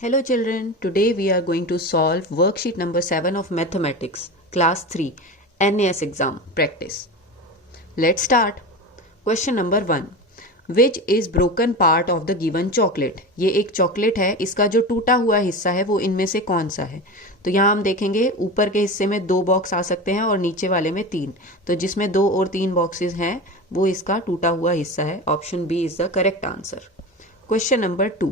Hello children, today we are going to solve worksheet number 7 of mathematics, class 3, NAS exam practice. Let's start. Question number 1. Which is broken part of the given chocolate? ये एक chocolate है, इसका जो टूटा हुआ हिस्सा है वो इनमें से कौन सा है? तो यहाँ हम देखेंगे ऊपर के हिस्से में 2 बॉक्स आ सकते हैं और नीचे वाले में 3. तो जिसमें 2 और 3 बॉक्सेस हैं वो इसका टूटा हुआ हिस्सा है. Option B is the correct answer. Question number 2.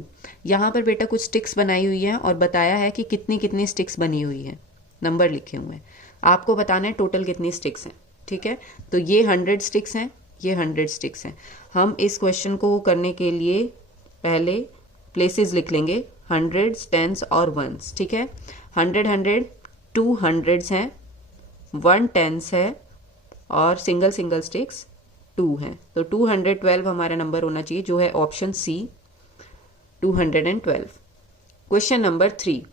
यहाँ पर बेटा कुछ स्टिक्स बनाई हुई हैं और बताया है कि कितनी कितनी स्टिक्स बनी हुई हैं. नंबर लिखे हुए हैं. आपको बताना है टोटल कितनी स्टिक्स हैं. ठीक है, तो ये 100 स्टिक्स हैं, ये 100 स्टिक्स हैं. हम इस क्वेश्चन को करने के लिए पहले प्लेसेस लिख लेंगे, हंड्रेड्स, टेंस और वंस. ठीक है, 100 2 हंड्रेड्स हैं, 1 टेंस है और सिंगल सिंगल स्टिक्स 2 हैं. तो 212 हमारा नंबर होना चाहिए जो है option C 212. Question number 3.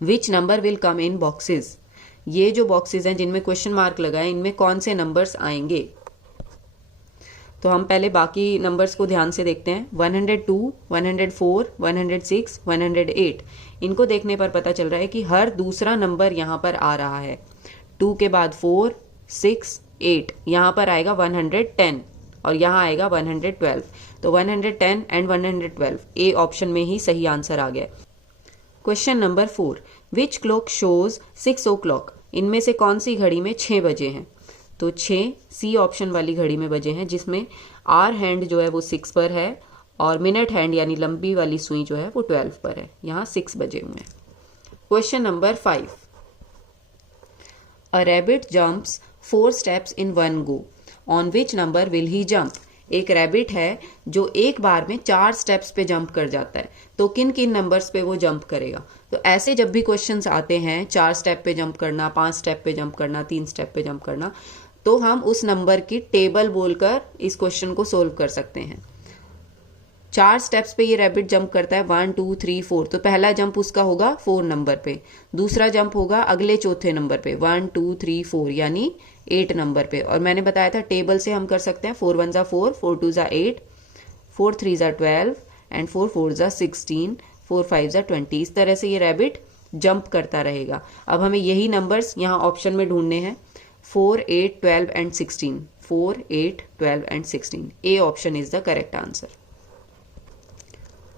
Which number will come in boxes? ये जो बॉक्सेस हैं जिनमें क्वेश्चन मार्क लगा है इनमें कौन से नंबर्स आएंगे? तो हम पहले बाकी नंबर्स को ध्यान से देखते हैं. 102, 104, 106, 108. इनको देखने पर पता चल रहा है कि हर दूसरा नंबर यहाँ पर आ रहा है. 2 के बाद 4, 6, 8. यहाँ पर आएगा 110 और यहाँ आएगा 112. तो 110 एंड 112 ए ऑप्शन में ही सही आंसर आ गया. Question number 4. विच क्लॉक शोज 6 o'clock? इनमें से कौन सी घड़ी में 6 बजे हैं? तो 6 सी ऑप्शन वाली घड़ी में बजे हैं जिसमें आर हैंड जो है वो 6 पर है और मिनट हैंड यानी लंबी वाली सुई जो है वो 12 पर है. यहाँ 6 बजे हुए हैं. Question number 5. A rabbit jumps 4 steps in one go. On which number will he jump? एक रैबिट है जो एक बार में 4 स्टेप्स पे जंप कर जाता है. तो किन किन नंबर्स पे वो जंप करेगा? तो ऐसे जब भी क्वेश्चंस आते हैं 4 स्टेप पे जंप करना, 5 स्टेप पे जंप करना, 3 स्टेप पे जंप करना, तो हम उस नंबर की टेबल बोलकर इस क्वेश्चन को सोल्व कर सकते हैं. 4 स्टेप्स पे ये रैबिट जंप करता है 1 2 3 4. तो पहला जंप उसका होगा 4 नंबर पे, दूसरा जंप होगा अगले चौथे नंबर पे 1 2 3 4 यानी 8 नंबर पे. और मैंने बताया था टेबल से हम कर सकते हैं 4 1 4, 4 2 8, 4 3 12 एंड 4 4 16, 4 5 20. इस तरह से ये रैबिट जंप करता रहेगा. अब हमें यही नंबर्स यहाँ ऑप्शन में ढूंढने हैं. 4 8 12 and 16. 4 8 12 and 16. A option is the correct answer.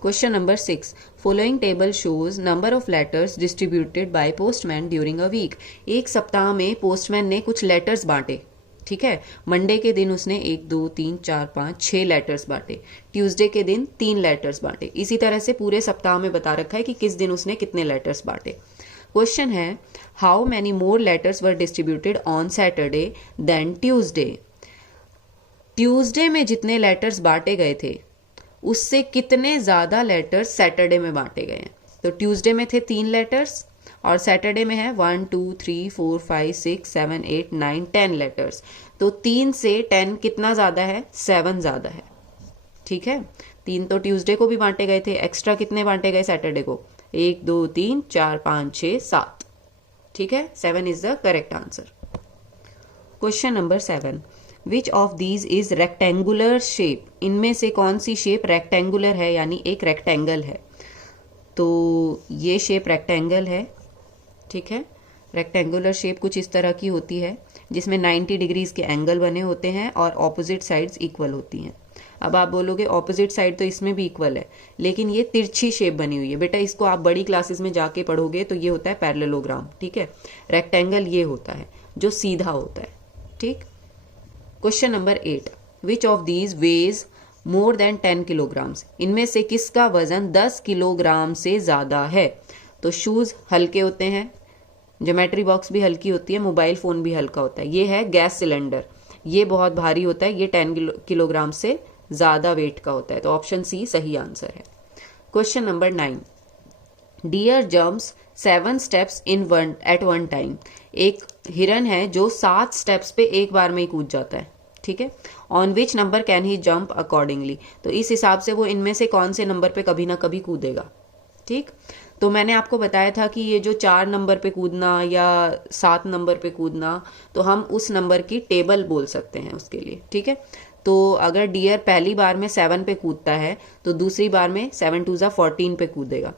Question number 6. Following table shows number of letters distributed by postman during a week. एक सप्ताह में पोस्टमैन ने कुछ लेटर्स बांटे. ठीक है, मंडे के दिन उसने 1 2 3 4 5 6 लेटर्स बांटे. ट्यूसडे के दिन 3 लेटर्स बांटे. इसी तरह से पूरे सप्ताह में बता रखा है कि किस दिन उसने कितने लेटर्स बांटे. क्वेश्चन है how many more letters were distributed on Saturday than Tuesday? Tuesday में जितने लेटर्स बांटे गए थे उससे कितने ज्यादा लेटर्स सैटरडे में बांटे गए हैं? तो ट्यूसडे में थे 3 लेटर्स और सैटरडे में है 1 2 3 4 5 6 7 8 9 10 लेटर्स. तो 3 से 10 कितना ज्यादा है? 7 ज्यादा है. ठीक है, 3 तो ट्यूसडे को भी बांटे गए थे, एक्स्ट्रा कितने बांटे गए सैटरडे को? 1 2 3 4 5 6 7. ठीक है, 7 is the correct answer. Question number 7. Which of these is rectangular shape? इनमें से कौन सी शेप रेक्टेंगुलर है यानी एक रेक्टेंगल है? तो ये शेप रेक्टेंगल है. ठीक है, रेक्टेंगुलर शेप कुछ इस तरह की होती है जिसमें 90 डिग्रीज के एंगल बने होते हैं और ऑपोजिट साइड्स इक्वल होती हैं. अब आप बोलोगे ऑपोजिट साइड तो इसमें भी इक्वल है, लेकिन ये तिरछी शेप बनी हुई है. बेटा इसको आप बड़ी क्लासेस में जाके पढ़ोगे तो ये होता है पैरेललोग्राम. ठीक है, रेक्टेंगल ये होता है जो सीधा होता है. ठीक. Question number 8. Which of these veg more than 10 kilograms? इनमें से किसका वजन 10 किलोग्राम से ज्यादा है? तो शूज हल्के होते हैं, ज्योमेट्री बॉक्स भी हल्की होती है, मोबाइल फोन भी हल्का होता है. ये है गैस सिलेंडर, ये बहुत भारी होता है, ये 10 किलोग्राम से ज्यादा वेट का होता है. तो ऑप्शन सी सही आंसर है. Question number 9. Deer jumps 7 steps in one at one time. एक हिरन है जो 7 स्टेप्स पे एक बार में ही कूद जाता है. ठीक है, on which number can he jump accordingly? तो इस हिसाब से वो इनमें से कौन से नंबर पे कभी ना कभी कूदेगा. ठीक, तो मैंने आपको बताया था कि ये जो 4 नंबर पे कूदना या 7 नंबर पे कूदना, तो हम उस नंबर की टेबल बोल सकते हैं उसके लिए. ठीक है, तो अगर डियर पहली बार में 7 पे कूदता है तो दूसरी बार में 7 2 14 पे कूदेगा,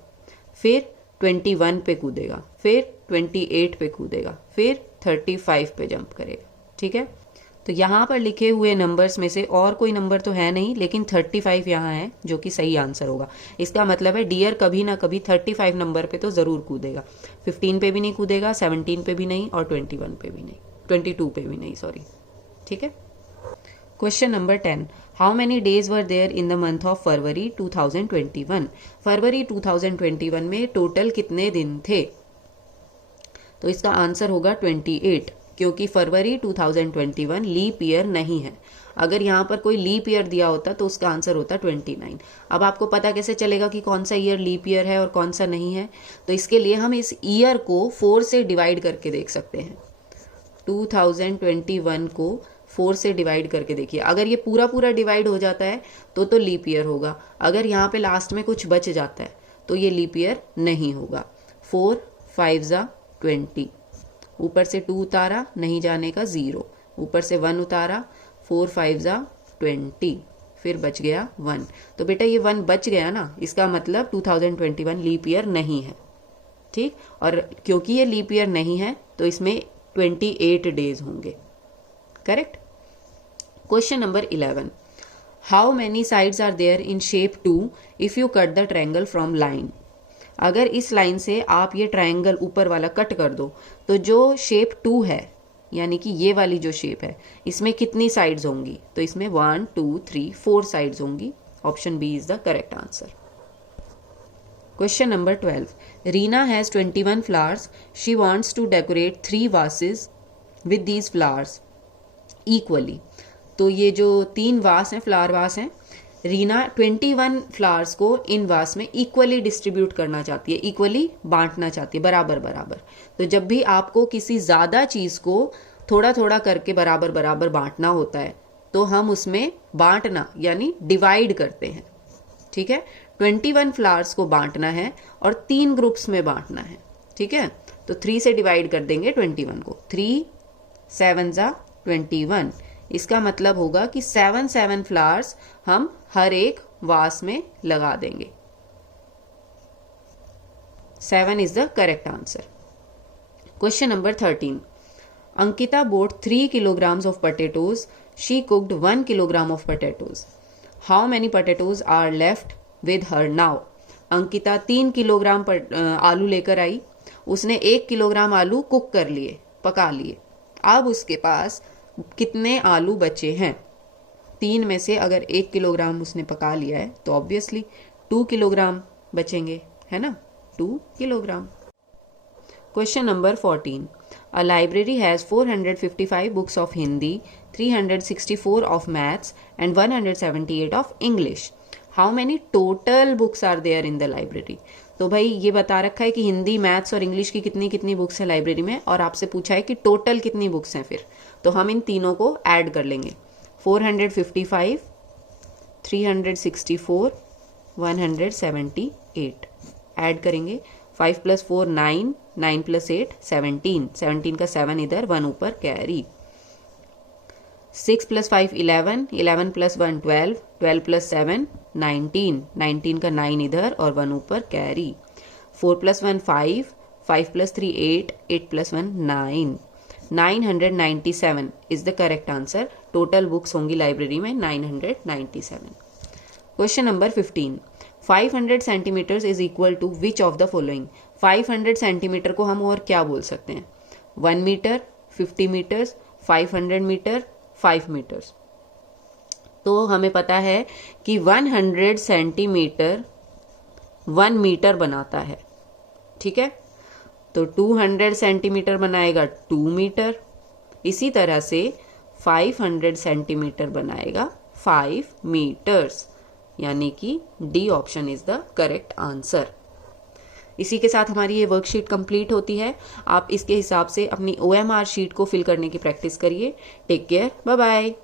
फिर 21 पे कूदेगा, फिर 28 पे कूदेगा, फिर 35 पे जंप करेगा। ठीक है, तो यहाँ पर लिखे हुए नंबर्स में से और कोई नंबर तो है नहीं, लेकिन 35 यहाँ है जो कि सही आंसर होगा। इसका मतलब है डियर कभी ना कभी 35 नंबर पे तो ज़रूर कूदेगा। 15 पे भी नहीं कूदेगा, 17 पे भी नहीं, और 21 पे भी नहीं, 22 पे भी नहीं, सॉरी। ठीक है, question number 10, how many days were there in the month of February 2021? फरवरी 2021 में टोटल कितने दिन थे? तो इसका आंसर होगा 28, क्योंकि फरवरी 2021 लीप ईयर नहीं है। अगर यहाँ पर कोई लीप ईयर दिया होता तो उसका आंसर होता 29। अब आपको पता कैसे चलेगा कि कौन सा ईयर लीप ईयर है और कौन सा नहीं है? तो इसके लिए हम इस ईयर को 4 से डिवाइड करके देख सकते हैं। 2021 को 4 से डिवाइड करके देखिए, अगर ये पूरा पूरा डिवाइड हो जाता है तो लीप ईयर होगा। अगर यहाँ पे लास्ट में कुछ बच जाता है तो ये लीप ईयर नहीं होगा। 4 5 20, ऊपर से 2 उतारा, नहीं जाने का 0, ऊपर से 1 उतारा, 4 5 20, फिर बच गया 1। तो बेटा ये 1 बच गया ना, इसका मतलब 2021 लीप ईयर नहीं है। ठीक, और क्योंकि ये लीप ईयर नहीं है तो इसमें 28 डेज होंगे। Correct. Question number 11, how many sides are there in shape 2 if you cut the triangle from line? अगर इस लाइन से आप ये ट्रायंगल ऊपर वाला कट कर दो तो जो शेप 2 है, यानी कि ये वाली जो शेप है, इसमें कितनी साइड्स होंगी? तो इसमें 1 2 3 4 साइड्स होंगी। Option B is the correct answer. Question number 12, Reena has 21 flowers, she wants to decorate 3 vases with these flowers equally. तो ये जो 3 वास हैं, फ्लावर वास हैं, रीना 21 फ्लावर्स को इन वास में इक्वली डिस्ट्रीब्यूट करना चाहती है, इक्वली बांटना चाहती है, बराबर बराबर। तो जब भी आपको किसी ज्यादा चीज को थोड़ा थोड़ा करके बराबर बराबर बांटना होता है तो हम उसमें बांटना यानी डिवाइड करते हैं। ठीक है, 21 फ्लावर्स को बांटना है और 3 ग्रुप्स में बांटना है। ठीक है, तो 3 से डिवाइड कर देंगे 21 को, 3 7 21। इसका मतलब होगा कि 7 फ्लावर्स हम हर एक वास में लगा देंगे। 7 is the correct answer. Question number 13, Ankita bought 3 kilograms of potatoes. She cooked 1 kilogram of potatoes. How many potatoes are left with her now? Ankita 3 kilogram आलू लेकर आई, उसने 1 किलोग्राम आलू कुक कर लिए, पका लिए। अब उसके पास कितने आलू बचे हैं? 3 में से अगर 1 किलोग्राम उसने पका लिया है तो ऑब्वियसली 2 किलोग्राम बचेंगे, है ना, 2 kilogram. Question number 14, a library has 455 books of Hindi, 364 of maths and 178 of English. How many total books are there in the library? तो भाई ये बता रखा है कि हिंदी, मैथ्स और इंग्लिश की कितनी कितनी बुक्स हैं लाइब्रेरी में, और आपसे पूछा है कि टोटल कितनी बुक्स हैं। फिर तो हम इन तीनों को ऐड कर लेंगे, 455, 364, 178 ऐड करेंगे। 5 + 4 9, 9 + 8 17, 17 का 7 इधर, 1 ऊपर कैरी। 6 + 5 11, 11 + 1 12, 12 + 7 19, 19 का 9 इधर और 1 ऊपर carry. 4 + 1 5, 5 + 3 8, 8 + 1 9, 997 is the correct answer. Total books होंगी लाइब्रेरी में 997। Question number 15, 500 centimetres is equal to which of the following? 500 centimetre को हम और क्या बोल सकते हैं? 1 मीटर, 50 मीटर्स, 500 मीटर, 5 मीटर्स। तो हमें पता है कि 100 सेंटीमीटर 1 मीटर बनाता है। ठीक है, तो 200 सेंटीमीटर बनाएगा 2 मीटर। इसी तरह से 500 सेंटीमीटर बनाएगा 5 मीटर्स, यानी कि D option is the correct answer. इसी के साथ हमारी ये वर्कशीट कंप्लीट होती है। आप इसके हिसाब से अपनी OMR शीट को फिल करने की प्रैक्टिस करिए। Take care, bye bye.